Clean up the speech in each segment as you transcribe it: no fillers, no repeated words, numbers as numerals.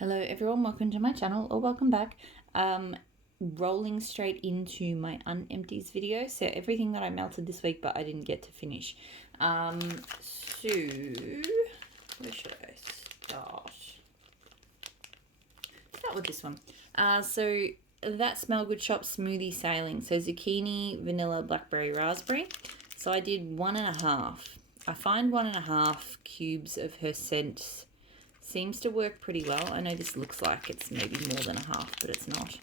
Hello everyone, welcome to my channel or welcome back. Rolling straight into my Unempties video. So everything that I melted this week but I didn't get to finish. So where should I start? Start with this one. So that Smell Good Shop smoothie sailing. So zucchini, vanilla, blackberry, raspberry. So I did 1.5. I find 1.5 cubes of her scent seems to work pretty well. I know this looks like it's maybe more than a half, but it's not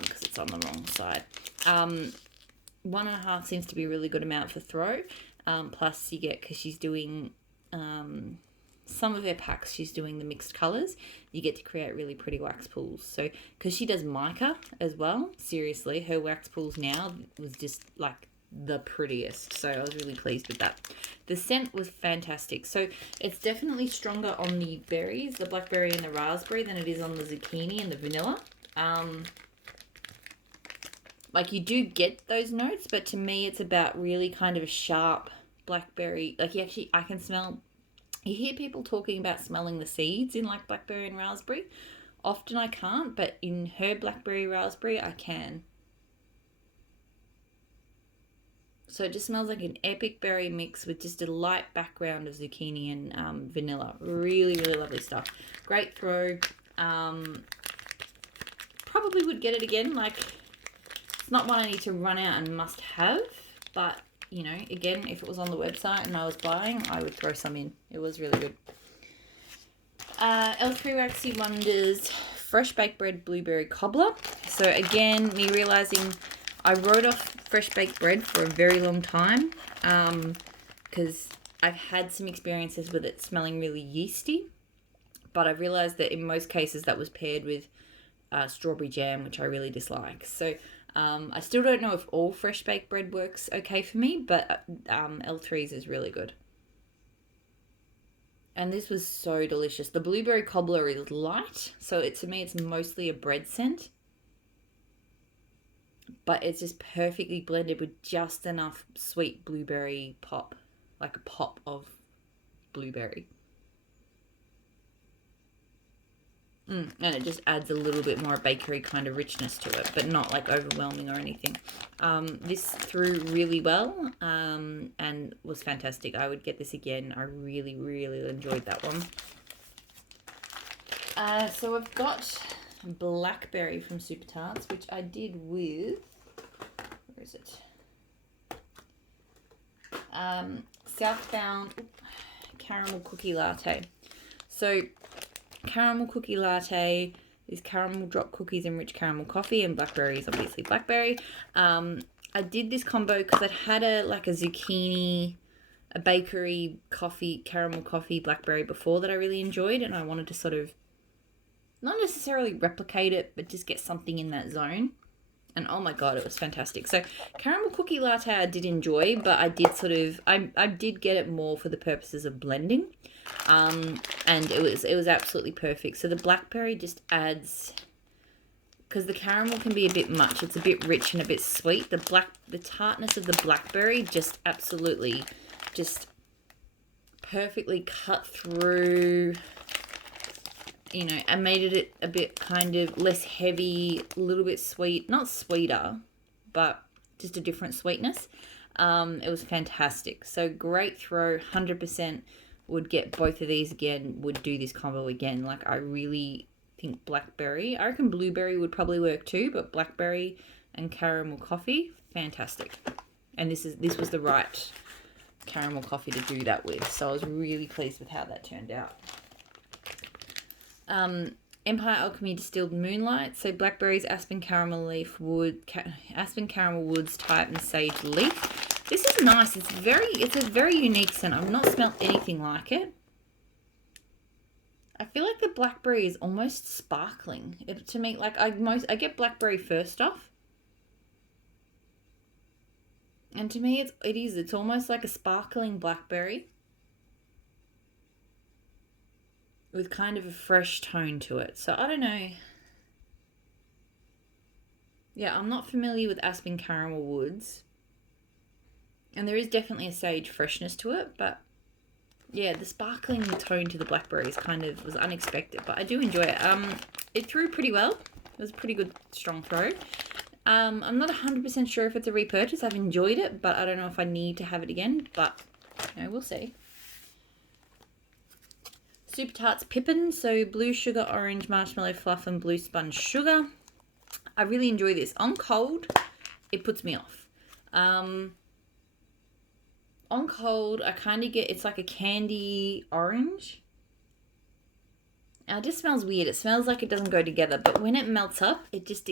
because it's on the wrong side. 1.5 seems to be a really good amount for throw. Plus you get, because she's doing some of her packs, she's doing the mixed colours. You get to create really pretty wax pools. So because she does mica as well, seriously, her wax pools now was just like the prettiest. So I was really pleased with that. The scent was fantastic. So it's definitely stronger on the berries, the blackberry and the raspberry, than it is on the zucchini and the vanilla. Like you do get those notes, but to me it's about really kind of a sharp blackberry. Like I can smell, you hear people talking about smelling the seeds in like blackberry and raspberry. Often I can't, but in her blackberry raspberry I can. So it just smells like an epic berry mix with just a light background of zucchini and vanilla. Really, really lovely stuff. Great throw. Probably would get it again. Like, it's not one I need to run out and must have. But, you know, again, if it was on the website and I was buying, I would throw some in. It was really good. L3 Waxy Wonders Fresh Baked Bread Blueberry Cobbler. So again, me realising I wrote off fresh baked bread for a very long time because I've had some experiences with it smelling really yeasty, but I've realised that in most cases that was paired with strawberry jam, which I really dislike. So I still don't know if all fresh baked bread works okay for me, but L3's is really good. And this was so delicious. The blueberry cobbler is light, so to me it's mostly a bread scent. But it's just perfectly blended with just enough sweet blueberry pop, like a pop of blueberry. And it just adds a little bit more bakery kind of richness to it, but not like overwhelming or anything. This threw really well and was fantastic. I would get this again. I really, really enjoyed that one. So I've got blackberry from Super Tarts, which I did with, where is it? Southbound caramel cookie latte. So caramel cookie latte is caramel drop cookies and rich caramel coffee, and blackberry is obviously blackberry. I did this combo because I'd had a zucchini, a bakery coffee, caramel coffee blackberry before that I really enjoyed, and I wanted to sort of not necessarily replicate it, but just get something in that zone. And oh my god, it was fantastic. So caramel cookie latte I did enjoy, but I did I did get it more for the purposes of blending. And it was absolutely perfect. So the blackberry just adds, because the caramel can be a bit much. It's a bit rich and a bit sweet. The tartness of the blackberry just absolutely just perfectly cut through, you know, and made it a bit kind of less heavy, a little bit sweet. Not sweeter, but just a different sweetness. It was fantastic. So great throw, 100% would get both of these again, would do this combo again. Like I really think blackberry, I reckon blueberry would probably work too, but blackberry and caramel coffee, fantastic. And this was the right caramel coffee to do that with. So I was really pleased with how that turned out. Empire Alchemy Distilled Moonlight. So blackberries, aspen caramel leaf wood, aspen caramel woods type, and sage leaf. This is nice. It's a very unique scent. I've not smelled anything like it. I feel like the blackberry is almost sparkling. To me, like I get blackberry first off, and to me it's almost like a sparkling blackberry with kind of a fresh tone to it. So I don't know. Yeah, I'm not familiar with aspen caramel woods. And there is definitely a sage freshness to it, but yeah, the sparkling tone to the blackberries kind of was unexpected, but I do enjoy it. It threw pretty well. It was a pretty good, strong throw. I'm not 100% sure if it's a repurchase. I've enjoyed it, but I don't know if I need to have it again, but, we'll see. Super Tarts Pippin, so blue sugar, orange marshmallow fluff, and blue sponge sugar. I really enjoy this. On cold, it puts me off. On cold, I kind of get, it's like a candy orange. It just smells weird. It smells like it doesn't go together. But when it melts up, it just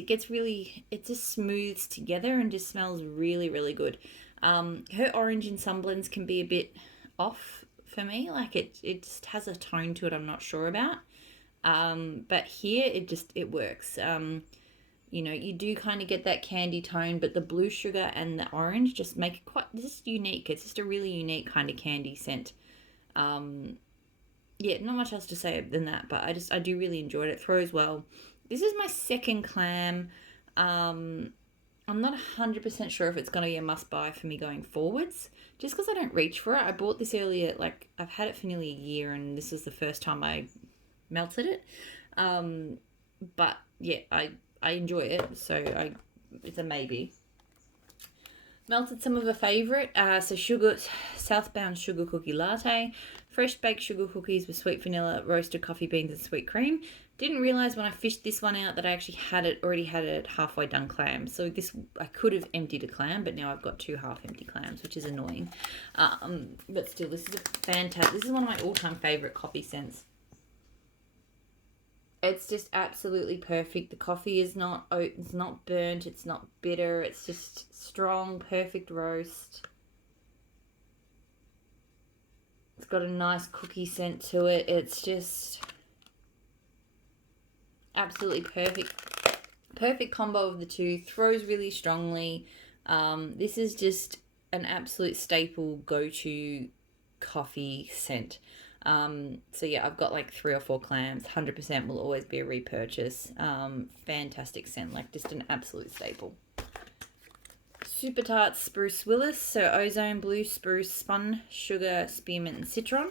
smooths together and just smells really, really good. Her orange in some blends can be a bit off for me. Like it just has a tone to it I'm not sure about. But here it works. You do kind of get that candy tone, but the blue sugar and the orange just make it quite just unique. It's just a really unique kind of candy scent. Yeah, not much else to say than that, but I do really enjoy it. It throws well. This is my second clam. I'm not 100% sure if it's going to be a must-buy for me going forwards, just because I don't reach for it. I bought this earlier, like, I've had it for nearly a year, and this was the first time I melted it. But, yeah, I enjoy it, so it's a maybe. Melted some of a favourite, so Southbound Sugar Cookie Latte, fresh baked sugar cookies with sweet vanilla, roasted coffee beans and sweet cream. Didn't realise when I fished this one out that I actually already had it halfway done clams. So I could have emptied a clam, but now I've got 2 half-empty clams, which is annoying. But still, this is this is one of my all-time favourite coffee scents. It's just absolutely perfect. The coffee is it's not burnt, it's not bitter, it's just strong, perfect roast. It's got a nice cookie scent to it. It's just absolutely perfect. Perfect combo of the two. Throws really strongly. This is just an absolute staple go-to coffee scent. So yeah, I've got like 3 or 4 clams. 100% will always be a repurchase. Fantastic scent, like just an absolute staple. Super Tarts Spruce Willis, so ozone, blue spruce, spun sugar, spearmint, and citron.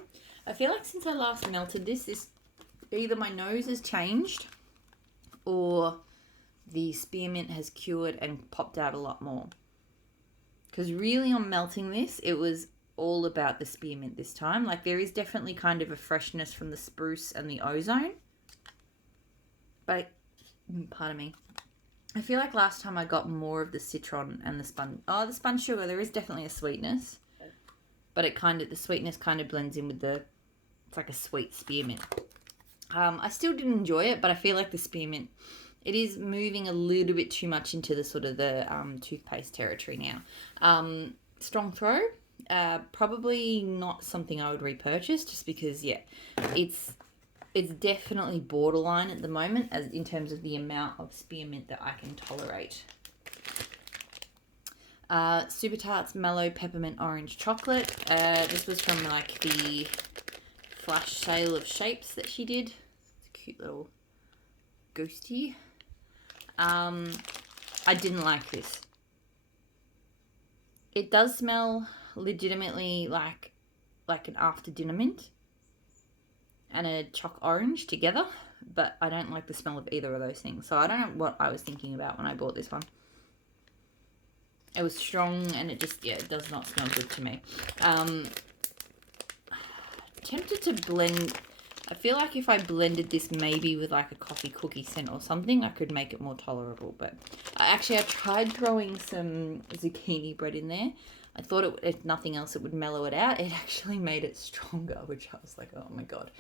I feel like since I last melted this either my nose has changed or the spearmint has cured and popped out a lot more. Because really on melting this, it was all about the spearmint this time. Like there is definitely kind of a freshness from the spruce and the ozone. But, pardon me. I feel like last time I got more of the citron and the spun sugar. There is definitely a sweetness, but the sweetness kind of blends in with it's like a sweet spearmint. I still did enjoy it, but I feel like the spearmint, it is moving a little bit too much into the sort of the toothpaste territory now. Strong throw, probably not something I would repurchase just because, yeah, it's definitely borderline at the moment as in terms of the amount of spearmint that I can tolerate. Super Tarts Mellow Peppermint Orange Chocolate. This was from like the flash sale of shapes that she did. It's a cute little ghosty. I didn't like this. It does smell legitimately like an after dinner mint and a choc orange together, but I don't like the smell of either of those things. So I don't know what I was thinking about when I bought this one. It was strong and it does not smell good to me. Tempted to blend. I feel like if I blended this maybe with like a coffee cookie scent or something, I could make it more tolerable. But I tried throwing some zucchini bread in there. I thought if nothing else, it would mellow it out. It actually made it stronger, which I was like, oh my God.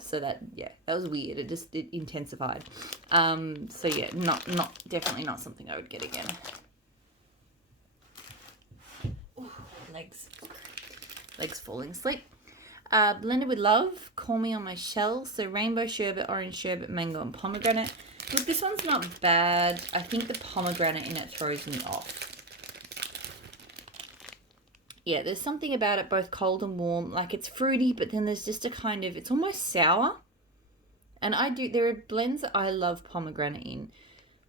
So that was weird. It intensified. So yeah, definitely not something I would get again. Ooh, legs falling asleep. Blended with Love, Call Me on My Shell. So rainbow sherbet, orange sherbet, mango, and pomegranate. Look, this one's not bad. I think the pomegranate in it throws me off. Yeah, there's something about it, both cold and warm. Like, it's fruity, but then there's just a kind of, it's almost sour. And there are blends that I love pomegranate in,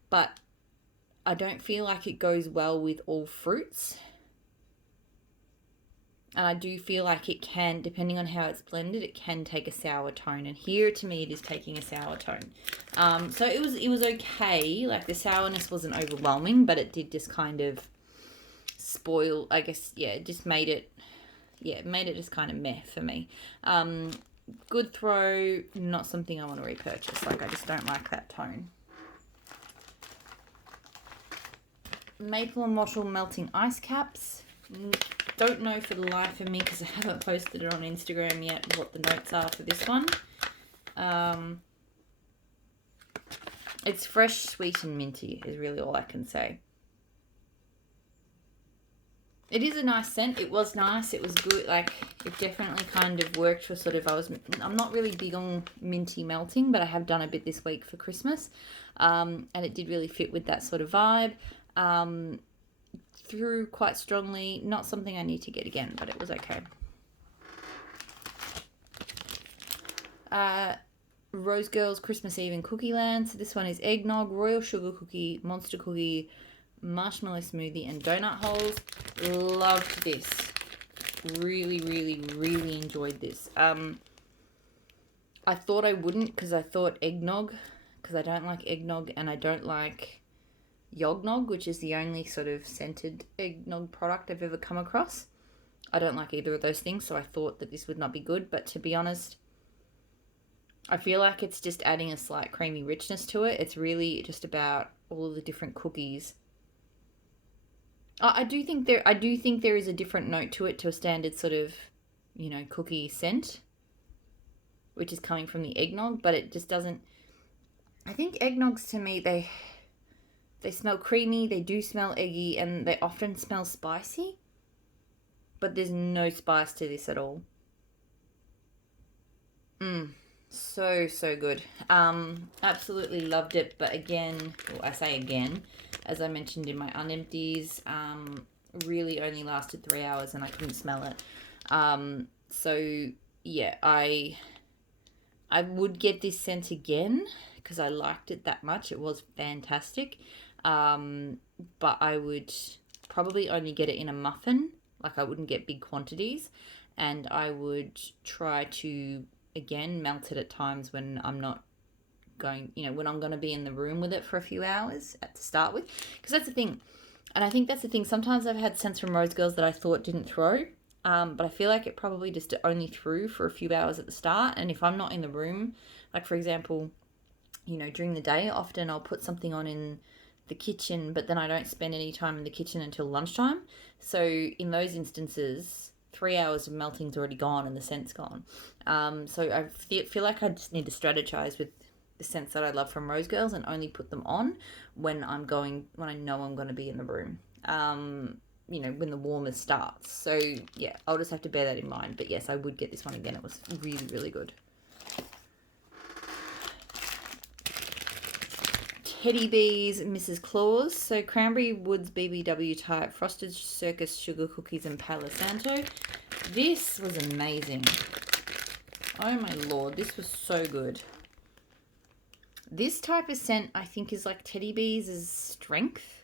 but I don't feel like it goes well with all fruits. And I do feel like it can, depending on how it's blended, it can take a sour tone. And here, to me, it is taking a sour tone. So it was okay. Like, the sourness wasn't overwhelming, but it did just kind of spoil, I guess. Yeah, it just made it. Yeah, it made it just kind of meh for me. Good throw, not something I want to repurchase. Like, I just don't like that tone. Maple and wattle melting ice caps. Don't know for the life of me, because I haven't posted it on Instagram yet, what the notes are for this one. It's fresh, sweet, and minty is really all I can say. It is a nice scent. It was nice. It was good. Like, it definitely kind of worked for sort of, I'm not really big on minty melting, but I have done a bit this week for Christmas. And it did really fit with that sort of vibe. Through quite strongly. Not something I need to get again, but it was okay. Rose Girls Christmas Eve in Cookie Land. So this one is eggnog, royal sugar cookie, monster cookie, marshmallow smoothie, and donut holes. Loved this. Really, really, really enjoyed this. I thought I wouldn't, because I thought eggnog, because I don't like eggnog, and I don't like yognog, which is the only sort of scented eggnog product I've ever come across. I don't like either of those things, so I thought that this would not be good. But to be honest, I feel like it's just adding a slight creamy richness to it. It's really just about all of the different cookies. I do think there is a different note to it, to a standard sort of, cookie scent, which is coming from the eggnog, but it just doesn't. I think eggnogs, to me, they smell creamy, they do smell eggy, and they often smell spicy, but there's no spice to this at all. So good. Absolutely loved it, but again, well, I say again, as I mentioned in my unempties, really only lasted 3 hours and I couldn't smell it. So yeah, I would get this scent again because I liked it that much. It was fantastic. But I would probably only get it in a muffin. Like, I wouldn't get big quantities, and I would try to, again, melt it at times when I'm not going, when I'm going to be in the room with it for a few hours to start with. Because that's the thing. And I think that's the thing. Sometimes I've had scents from Rose Girls that I thought didn't throw. But I feel like it probably just only threw for a few hours at the start. And if I'm not in the room, like, for example, during the day, often I'll put something on in the kitchen, but then I don't spend any time in the kitchen until lunchtime. So in those instances, 3 hours of melting's already gone and the scent's gone. So I feel like I just need to strategize with the scents that I love from Rose Girls and only put them on when I know I'm going to be in the room. When the warmer starts. So yeah, I'll just have to bear that in mind. But yes, I would get this one again. It was really, really good. Teddy Bees, Mrs. Claus. So Cranberry Woods BBW type, Frosted Circus Sugar Cookies, and Palo Santo. This was amazing. Oh my lord, this was so good. This type of scent, I think, is like Teddy Bees' strength.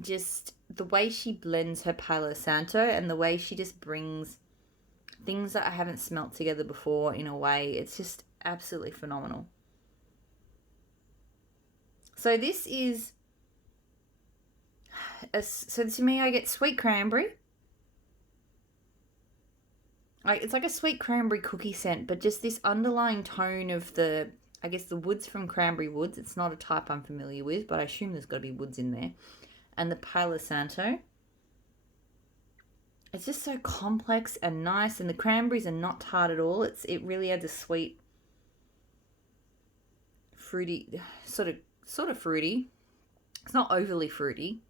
Just the way she blends her Palo Santo and the way she just brings things that I haven't smelt together before in a way. It's just absolutely phenomenal. So this is, so to me, I get sweet cranberry. It's like a sweet cranberry cookie scent, but just this underlying tone of the woods from Cranberry Woods. It's not a type I'm familiar with, but I assume there's got to be woods in there. And the Palo Santo. It's just so complex and nice, and the cranberries are not tart at all. It really adds a sweet, fruity, sort of fruity. It's not overly fruity.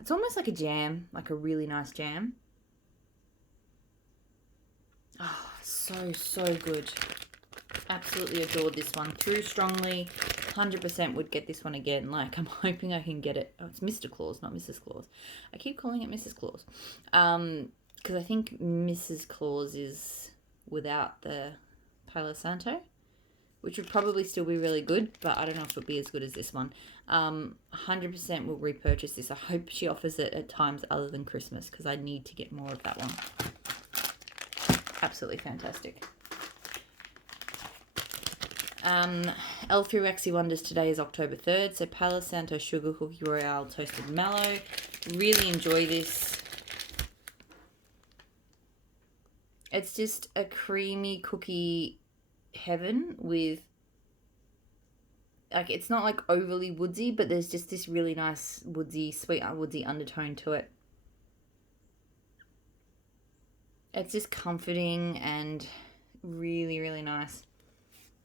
It's almost like a jam, like a really nice jam. Oh, so good. Absolutely adored this one. Through strongly. 100% would get this one again. Like, I'm hoping I can get it. Oh, it's Mr. Claus, not Mrs. Claus. I keep calling it Mrs. Claus. Because I think Mrs. Claus is without the Palo Santo. which would probably still be really good, but I don't know if it would be as good as this one. 100% will repurchase this. I hope she offers it at times other than Christmas, because I need to get more of that one. Absolutely fantastic. L3 Waxy Wonders today is October 3rd. So Palo, Santo, Sugar Cookie Royale, Toasted Mallow. Really enjoy this. It's just a creamy cookie heaven with, like, it's not like overly woodsy, but there's just this really nice woodsy, sweet woodsy undertone to it. It's just comforting and really, really nice.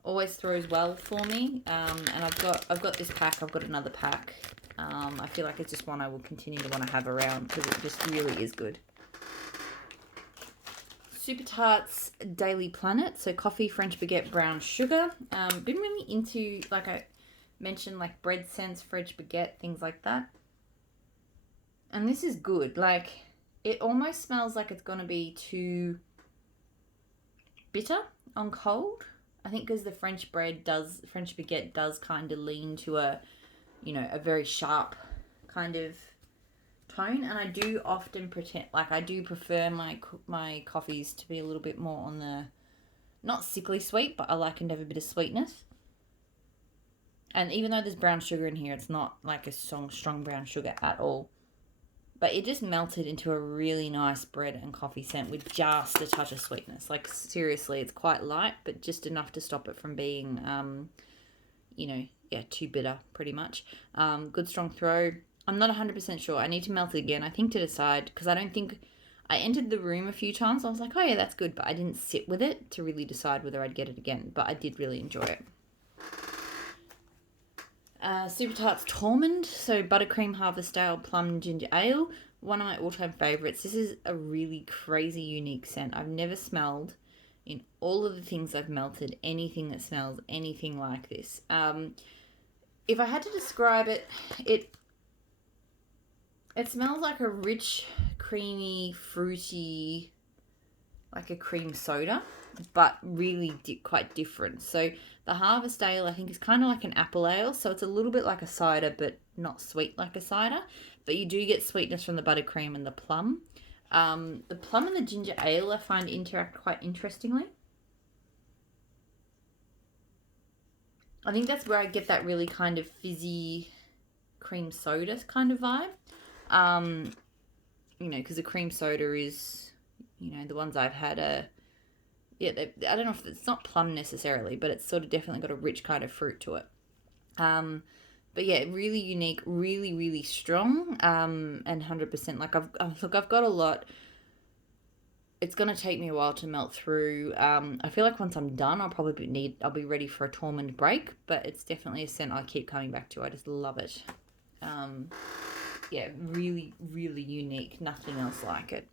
Always throws well for me, and I've got this pack. I've got another pack. I feel like it's just one I will continue to want to have around because it just really is good. Super Tarts Daily Planet, so coffee, French baguette, brown sugar. Been really into, like I mentioned, like bread scents, French baguette, things like that. And this is good. Like, it almost smells like it's gonna be too bitter on cold. I think because the French baguette does kind of lean to a very sharp kind of tone, and I do often prefer my coffees to be a little bit more on the, not sickly sweet, but I like them to have a bit of sweetness. And even though there's brown sugar in here, it's not like a strong brown sugar at all. But it just melted into a really nice bread and coffee scent with just a touch of sweetness. Like, seriously, it's quite light, but just enough to stop it from being, too bitter, pretty much. Good strong throw. I'm not 100% sure. I need to melt it again, I think, to decide, because I don't think... I entered the room a few times. I was like, oh, yeah, that's good, but I didn't sit with it to really decide whether I'd get it again. But I did really enjoy it. Super Tarts Tormund, so buttercream, harvest ale, plum, ginger ale. One of my all-time favourites. This is a really crazy, unique scent. I've never smelled, in all of the things I've melted, anything that smells anything like this. If I had to describe it, it smells like a rich, creamy, fruity, like a cream soda, but really quite different. So the harvest ale, I think, is kind of like an apple ale, so it's a little bit like a cider, but not sweet like a cider. But you do get sweetness from the buttercream and the plum. The plum and the ginger ale I find interact quite interestingly. I think that's where I get that really kind of fizzy cream soda kind of vibe. Because the cream soda is, the ones I've had are, I don't know if it's not plum necessarily, but it's sort of definitely got a rich kind of fruit to it. But yeah, really unique, really, really strong, and 100%. Like, I've got a lot. It's going to take me a while to melt through. I feel like once I'm done, I'll be ready for a Tormund break, but it's definitely a scent I keep coming back to. I just love it. Really, really unique. Nothing else like it.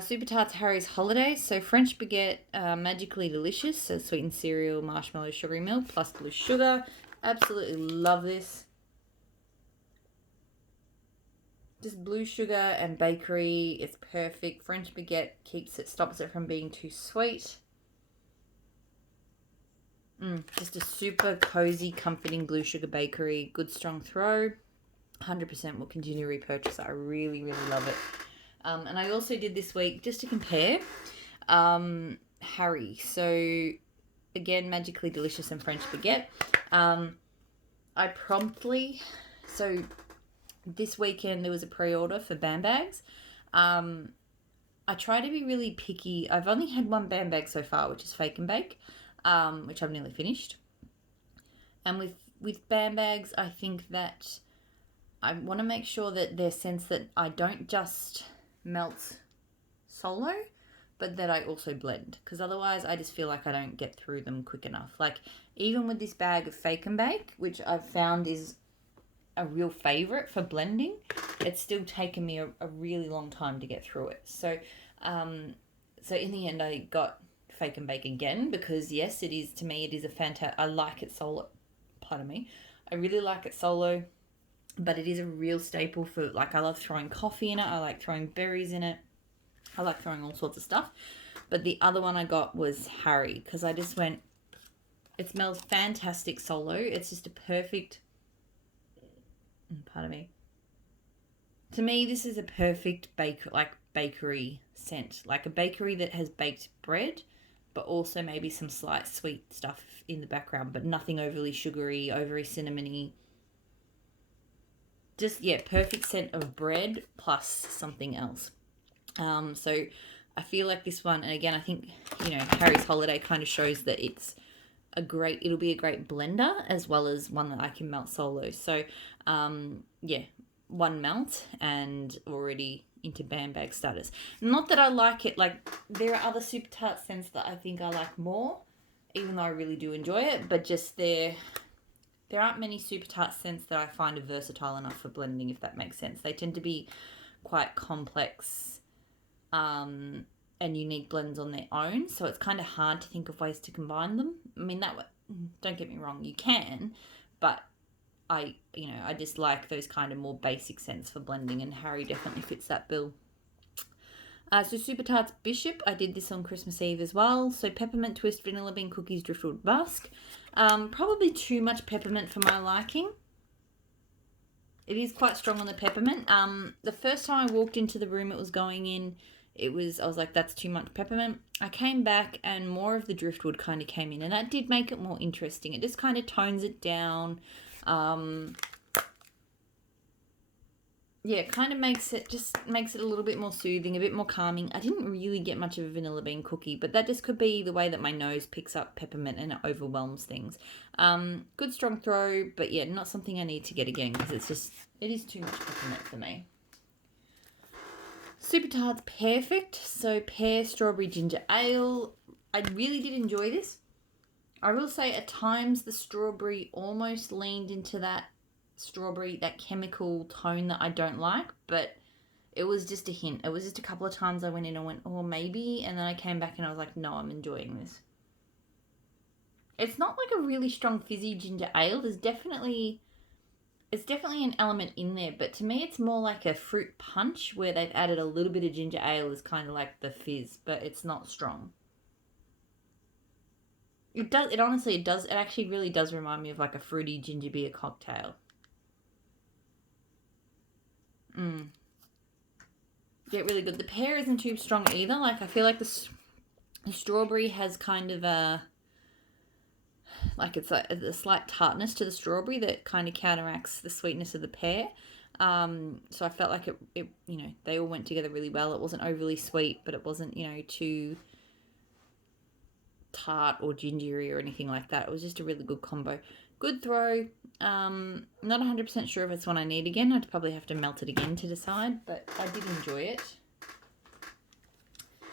Super Tarts Harry's Holiday. So French baguette, magically delicious. So sweetened cereal, marshmallow, sugary milk, plus blue sugar. Absolutely love this. Just blue sugar and bakery. It's perfect. French baguette stops it from being too sweet. Just a super cozy, comforting blue sugar bakery. Good strong throw. 100% will continue to repurchase it. I really, really love it. And I also did this week, just to compare, Harry. So, again, magically delicious and French baguette. So this weekend there was a pre-order for Bam Bags. I try to be really picky. I've only had one Bam Bag so far, which is Fake and Bake, which I've nearly finished. And with Bam Bags, I think that I want to make sure that there's sense that I don't just melt solo, but that I also blend, because otherwise I just feel like I don't get through them quick enough. Like, even with this bag of Fake and Bake, which I've found is a real favourite for blending, it's still taken me a really long time to get through it. So in the end I got Fake and Bake again, because yes, it is, to me, it is a fantastic, I like it solo, pardon me, I really like it solo, but it is a real staple for, like, I love throwing coffee in it, I like throwing berries in it, I like throwing all sorts of stuff. But the other one I got was Harry, because I just went, It smells fantastic solo. It's just a perfect, pardon me. To me, this is a perfect bakery scent. Like a bakery that has baked bread, but also maybe some slight sweet stuff in the background, but nothing overly sugary, overly cinnamony. Just, yeah, perfect scent of bread plus something else. So I feel like this one, and again, I think, Harry's Holiday kind of shows that it'll be a great blender as well as one that I can melt solo. So, yeah, one melt and already into band bag status. Not that I like it, like, there are other super tart scents that I think I like more, even though I really do enjoy it, but just there aren't many super tart scents that I find are versatile enough for blending, if that makes sense. They tend to be quite complex and unique blends on their own, so it's kind of hard to think of ways to combine them. I mean, don't get me wrong, you can, but I just like those kind of more basic scents for blending, and Harry definitely fits that bill. So Super Tarts Bishop, I did this on Christmas Eve as well. So peppermint twist, vanilla bean cookies, driftwood musk. Probably too much peppermint for my liking. It is quite strong on the peppermint. The first time I walked into the room it was going in, I was like, that's too much peppermint. I came back and more of the driftwood kind of came in, and that did make it more interesting. It just kind of tones it down. Yeah, kind of makes it a little bit more soothing, a bit more calming. I didn't really get much of a vanilla bean cookie, but that just could be the way that my nose picks up peppermint and it overwhelms things. Good strong throw, but yeah, not something I need to get again because it is too much peppermint for me. Super Tarts Perfect, so pear, strawberry, ginger ale. I really did enjoy this. I will say at times the strawberry almost leaned into that chemical tone that I don't like, but it was just a hint. It was just a couple of times I went in and went, oh, maybe, and then I came back and I was like, no, I'm enjoying this. It's not like a really strong fizzy ginger ale. It's definitely an element in there, but to me it's more like a fruit punch where they've added a little bit of ginger ale as kind of like the fizz, but it's not strong. It actually really does remind me of like a fruity ginger beer cocktail. Yeah, really good. The pear isn't too strong either. Like, I feel like the strawberry has kind of it's like a slight tartness to the strawberry that kind of counteracts the sweetness of the pear. So I felt like it they all went together really well. It wasn't overly sweet, but it wasn't, too tart or gingery or anything like that. It was just a really good combo. Good throw. Not 100% sure if it's one I need again. I'd probably have to melt it again to decide, but I did enjoy it.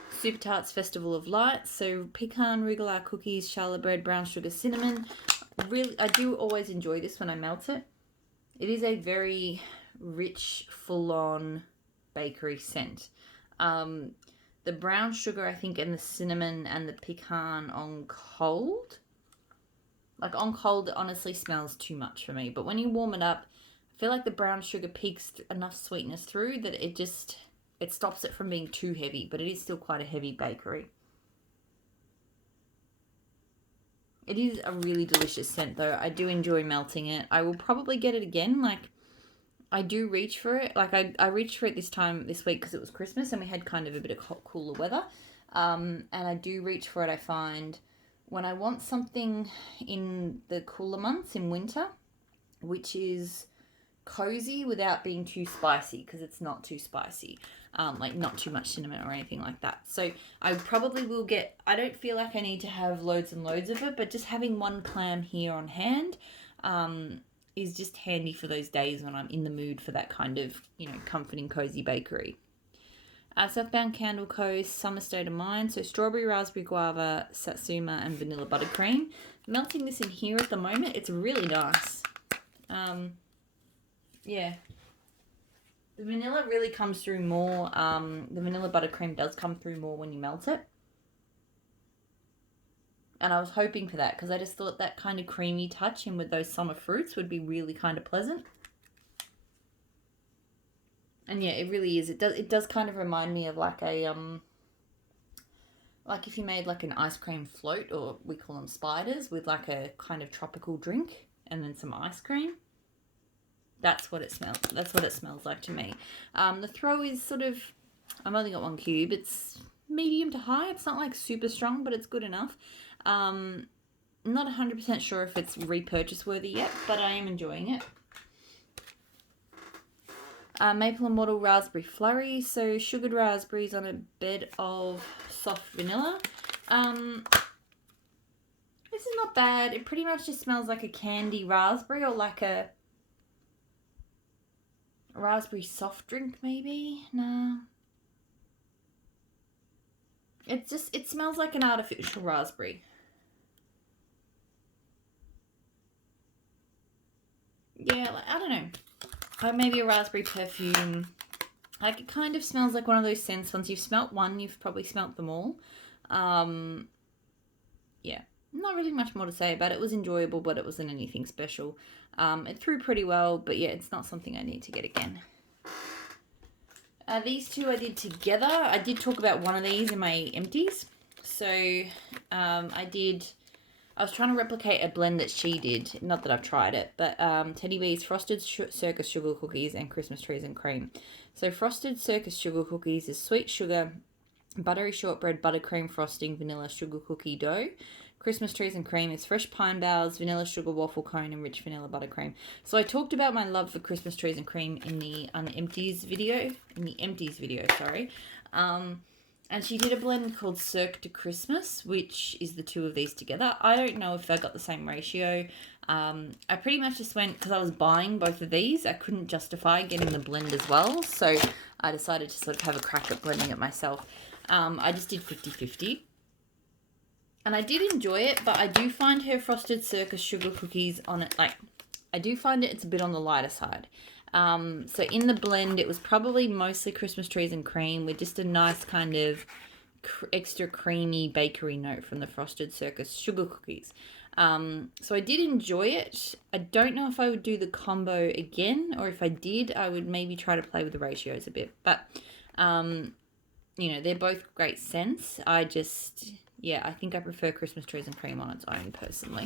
Super Tarts Festival of Lights. So pecan, rugelach cookies, charlotte bread, brown sugar, cinnamon. Really, I do always enjoy this when I melt it. It is a very rich, full-on bakery scent. The brown sugar, I think, and the cinnamon and the pecan on cold. Like, on cold, it honestly smells too much for me. But when you warm it up, I feel like the brown sugar peaks enough sweetness through that it stops it from being too heavy. But it is still quite a heavy bakery. It is a really delicious scent, though. I do enjoy melting it. I will probably get it again. Like, I do reach for it. Like, I reached for it this week because it was Christmas and we had kind of a bit of cooler weather. And I do reach for it, I find, when I want something in the cooler months in winter, which is cozy without being too spicy, because it's not too spicy. Like, not too much cinnamon or anything like that. So I probably will get, I don't feel like I need to have loads and loads of it, but just having one clam here on hand is just handy for those days when I'm in the mood for that kind of, comforting, cozy bakery. Southbound Candle Coast, Summer State of Mind. So strawberry, raspberry, guava, satsuma, and vanilla buttercream. Melting this in here at the moment, it's really nice. Yeah. The vanilla really comes through more. The vanilla buttercream does come through more when you melt it. And I was hoping for that because I just thought that kind of creamy touch in with those summer fruits would be really kind of pleasant. And yeah, it really is. It does kind of remind me of like a like if you made like an ice cream float, or we call them spiders, with like a kind of tropical drink and then some ice cream. That's what it smells. That's what it smells like to me. The throw is sort of, I've only got 1 cube. It's medium to high. It's not like super strong, but it's good enough. Not 100% sure if it's repurchase worthy yet, but I am enjoying it. Maple and Wattle Raspberry Flurry. So sugared raspberries on a bed of soft vanilla. This is not bad. It pretty much just smells like a candy raspberry, or like a raspberry soft drink maybe. No. It smells like an artificial raspberry. Yeah, like, I don't know. Like maybe a raspberry perfume. Like it kind of smells like one of those scents. Once you've smelt one, you've probably smelt them all. Yeah, not really much more to say about it. It was enjoyable, but it wasn't anything special. It threw pretty well, but yeah, it's not something I need to get again. These two I did together. I did talk about one of these in my empties. So I was trying to replicate a blend that she did. Not that I've tried it, but Teddy B's Frosted Circus Sugar Cookies and Christmas Trees and Cream. So Frosted Circus Sugar Cookies is sweet sugar, buttery shortbread, buttercream frosting, vanilla sugar cookie dough. Christmas Trees and Cream is fresh pine boughs, vanilla sugar waffle cone, and rich vanilla buttercream. So I talked about my love for Christmas Trees and Cream in the Unempties video. Sorry. And she did a blend called Cirque de Christmas, which is the two of these together. I don't know if they got the same ratio. I pretty much just went, because I was buying both of these, I couldn't justify getting the blend as well. So I decided to sort of have a crack at blending it myself. I just did 50-50. And I did enjoy it, but I do find her Frosted Circus Sugar Cookies on it, like, I do find it's a bit on the lighter side. So in the blend, it was probably mostly Christmas Trees and Cream with just a nice kind of extra creamy bakery note from the Frosted Circus Sugar Cookies. So I did enjoy it. I don't know if I would do the combo again, or if I did, I would maybe try to play with the ratios a bit. But, you know, they're both great scents. I think I prefer Christmas Trees and Cream on its own personally.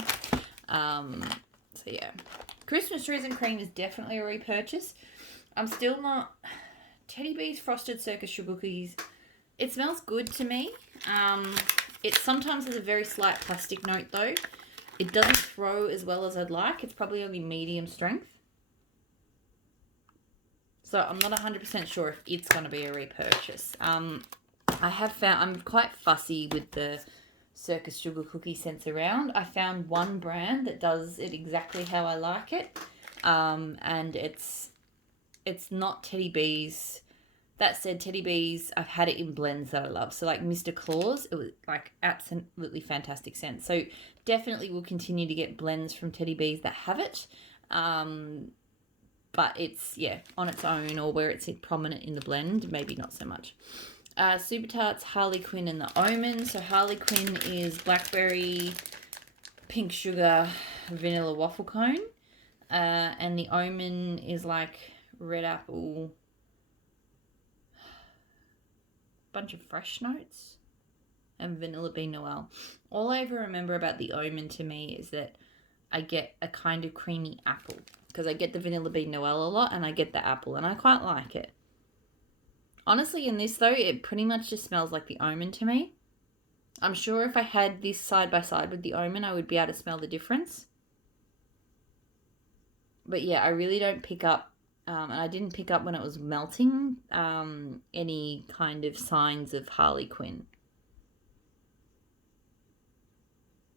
So yeah. Christmas Trees and Cream is definitely a repurchase. I'm still not... Teddy B's Frosted Circus Sugar Cookies, it smells good to me. It sometimes has a very slight plastic note though. It doesn't throw as well as I'd like. It's probably only medium strength. So I'm not 100% sure if it's going to be a repurchase. I have found... I'm quite fussy with the Circus Sugar Cookie scents around. I found one brand that does it exactly how I like it, and it's not Teddy B's. That said, Teddy B's, I've had it in blends that I love. So like Mr. Claus, it was like absolutely fantastic scent. So definitely will continue to get blends from Teddy B's that have it, but it's on its own, or where it's prominent in the blend, maybe not so much. Super Tarts, Harley Quinn, and the Omen. So Harley Quinn is blackberry, pink sugar, vanilla waffle cone. And the Omen is like red apple, bunch of fresh notes, and vanilla bean noel. All I ever remember about the Omen to me is that I get a kind of creamy apple, because I get the vanilla bean noel a lot and I get the apple, and I quite like it. Honestly, in this though, it pretty much just smells like the Omen to me. I'm sure if I had this side by side with the Omen, I would be able to smell the difference. But yeah, I really don't pick up, and I didn't pick up when it was melting, any kind of signs of Harley Quinn.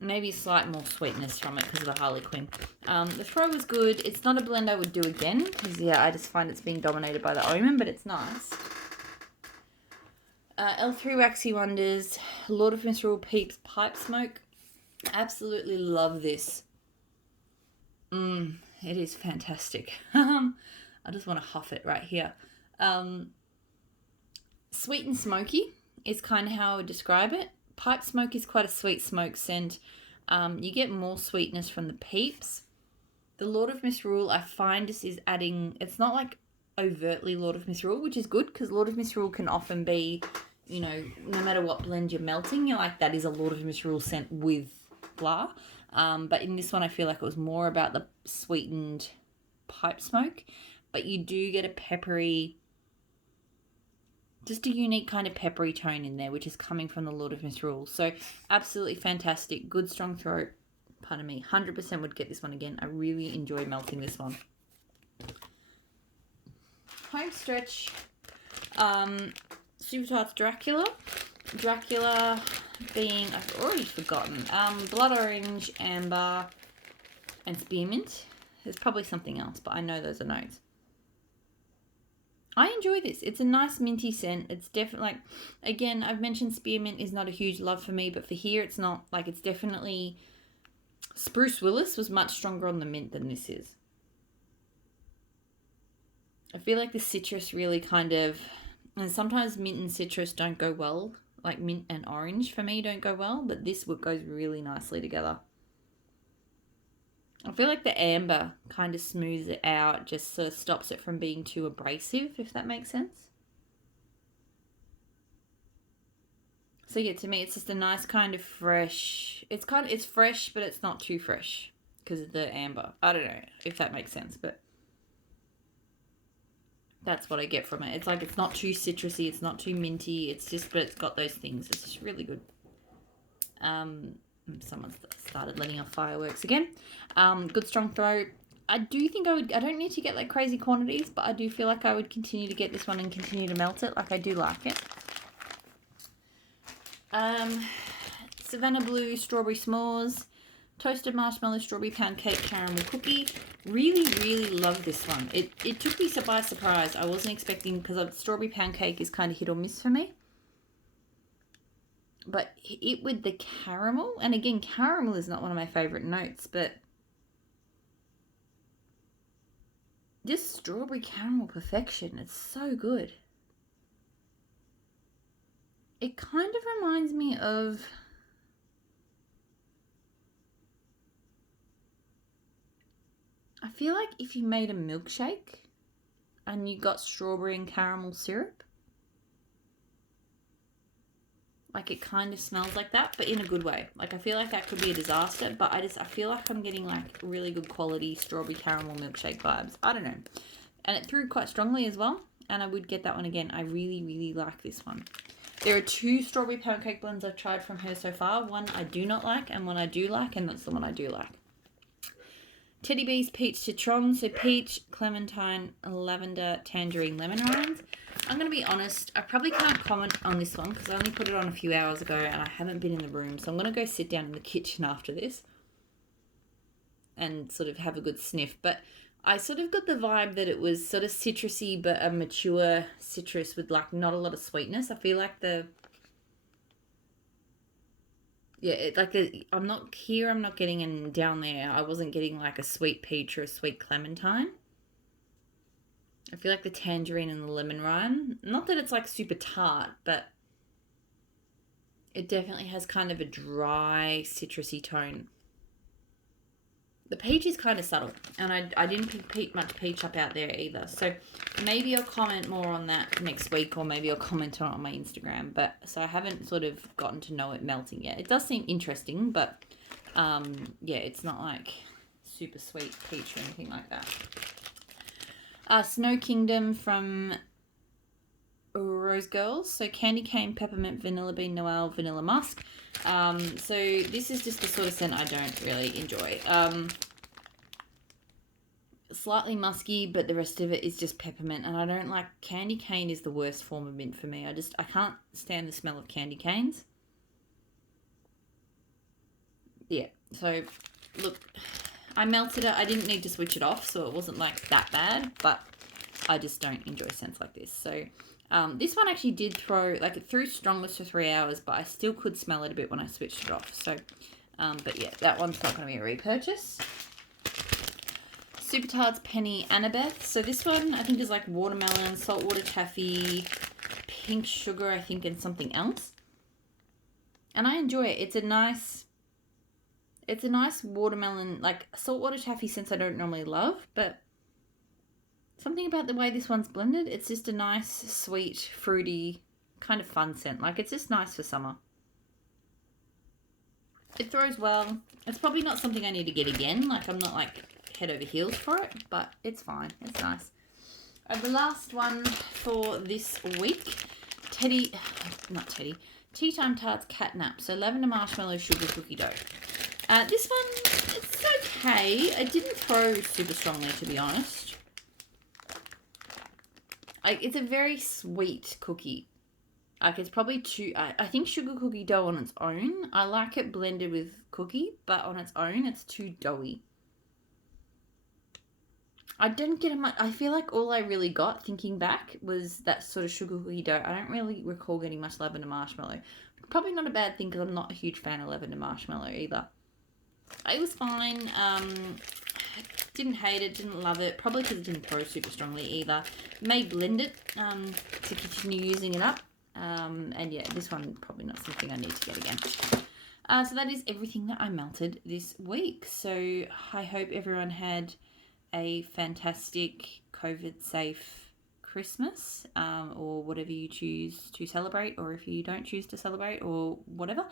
Maybe slight more sweetness from it because of the Harley Quinn. The throw was good. It's not a blend I would do again because, I just find it's being dominated by the Omen, but it's nice. L3 Waxy Wonders, Lord of Misrule Peeps Pipe Smoke. Absolutely love this. It is fantastic. I just want to huff it right here. Sweet and smoky is kind of how I would describe it. Pipe smoke is quite a sweet smoke scent. You get more sweetness from the peeps. The Lord of Misrule, I find this is adding... It's not like overtly Lord of Misrule, which is good because Lord of Misrule can often be you know, no matter what blend you're melting, you're like, that is a Lord of Misrule scent with blah. But in this one, I feel like it was more about the sweetened pipe smoke. But you do get a peppery, just a unique kind of peppery tone in there, which is coming from the Lord of Misrule. So absolutely fantastic. Good strong throat. Pardon me. 100% would get this one again. I really enjoy melting this one. Home stretch. Super Tarts Dracula. Dracula being, I've already forgotten, blood orange, amber, and spearmint. There's probably something else, but I know those are notes. I enjoy this. It's a nice minty scent. It's definitely, like, again, I've mentioned spearmint is not a huge love for me, but for here it's not. Like, it's definitely, Spruce Willis was much stronger on the mint than this is. I feel like the citrus really kind of, and sometimes mint and citrus don't go well. Like mint and orange for me don't go well, but this goes really nicely together. I feel like the amber kind of smooths it out, just sort of stops it from being too abrasive, if that makes sense. So yeah, to me, it's just a nice kind of fresh. It's fresh, but it's not too fresh because of the amber. I don't know if that makes sense, but that's what I get from it. It's like, it's not too citrusy, it's not too minty. It's just, but it's got those things. It's just really good. Someone's started letting off fireworks again. Good strong throat. I do think I don't need to get like crazy quantities, but I do feel like I would continue to get this one and continue to melt it. Like, I do like it. Savannah Blue Strawberry S'mores. Toasted marshmallow strawberry pound cake caramel cookie. Really, really love this one. It took me by surprise. I wasn't expecting, because strawberry pound cake is kind of hit or miss for me. But it with the caramel, and again, caramel is not one of my favourite notes, but just strawberry caramel perfection. It's so good. It kind of reminds me of, I feel like if you made a milkshake and you got strawberry and caramel syrup, like, it kind of smells like that, but in a good way. Like, I feel like that could be a disaster, but I feel like I'm getting like really good quality strawberry caramel milkshake vibes. I don't know. And it threw quite strongly as well, and I would get that one again. I really, really like this one. There are 2 strawberry pound cake blends I've tried from her so far. One I do not like, and one I do like, and that's the one I do like. Teddy Bees Peach Citron. So peach, clementine, lavender, tangerine, lemon rinds. I'm going to be honest, I probably can't comment on this one because I only put it on a few hours ago and I haven't been in the room. So I'm going to go sit down in the kitchen after this and sort of have a good sniff. But I sort of got the vibe that it was sort of citrusy, but a mature citrus with like not a lot of sweetness. I feel like I'm not getting, and down there I wasn't getting like a sweet peach or a sweet clementine. I feel like the tangerine and the lemon rind, not that it's like super tart, but it definitely has kind of a dry citrusy tone. The peach is kind of subtle, and I didn't pick much peach up out there either. So maybe I'll comment more on that next week, or maybe I'll comment on it on my Instagram. But so I haven't sort of gotten to know it melting yet. It does seem interesting, but yeah, it's not like super sweet peach or anything like that. Snow Kingdom from Rose Girls. So candy cane, peppermint, vanilla bean, noel, vanilla musk. So this is just the sort of scent I don't really enjoy. Slightly musky, but the rest of it is just peppermint, and I don't like, candy cane is the worst form of mint for me. I can't stand the smell of candy canes. Yeah, so look, I melted it. I didn't need to switch it off, so it wasn't like that bad, but I just don't enjoy scents like this. So this one actually did throw, like, it threw strongest for 3 hours, but I still could smell it a bit when I switched it off. So, but yeah, that one's not going to be a repurchase. Super Tarts Penny Annabeth. So this one I think is like watermelon, saltwater taffy, pink sugar, I think, and something else. And I enjoy it. It's a nice watermelon, like saltwater taffy scents I don't normally love, but something about the way this one's blended, it's just a nice, sweet, fruity kind of fun scent. Like, it's just nice for summer. It throws well. It's probably not something I need to get again. Like, I'm not like head over heels for it, but it's fine. It's nice. The last one for this week, Tea Time Tarts Catnap. So lavender marshmallow sugar cookie dough. This one, it's okay. It didn't throw super strongly, to be honest. It's a very sweet cookie. Like, it's probably too... I think sugar cookie dough on its own, I like it blended with cookie, but on its own, it's too doughy. I didn't get much... I feel like all I really got, thinking back, was that sort of sugar cookie dough. I don't really recall getting much lavender marshmallow. Probably not a bad thing, because I'm not a huge fan of lavender marshmallow either. It was fine. Didn't hate it, didn't love it. Probably because it didn't throw super strongly either. May blend it to continue using it up. And yeah, this one probably not something I need to get again. So that is everything that I melted this week. So I hope everyone had a fantastic COVID-safe Christmas, or whatever you choose to celebrate, or if you don't choose to celebrate, or whatever.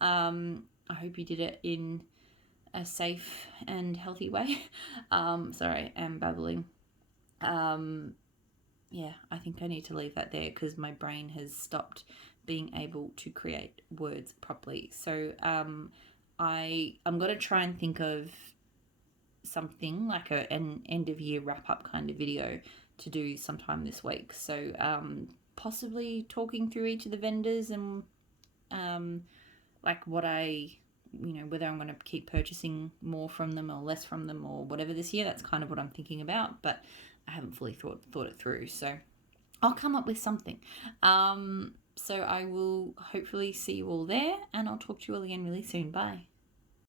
I hope you did it in a safe and healthy way. Sorry, I'm babbling. Yeah, I think I need to leave that there because my brain has stopped being able to create words properly. So I'm going to try and think of something like an end of year wrap up kind of video to do sometime this week. So possibly talking through each of the vendors and like what whether I'm going to keep purchasing more from them or less from them or whatever this year. That's kind of what I'm thinking about, but I haven't fully thought it through. So I'll come up with something. So I will hopefully see you all there, and I'll talk to you all again really soon. Bye.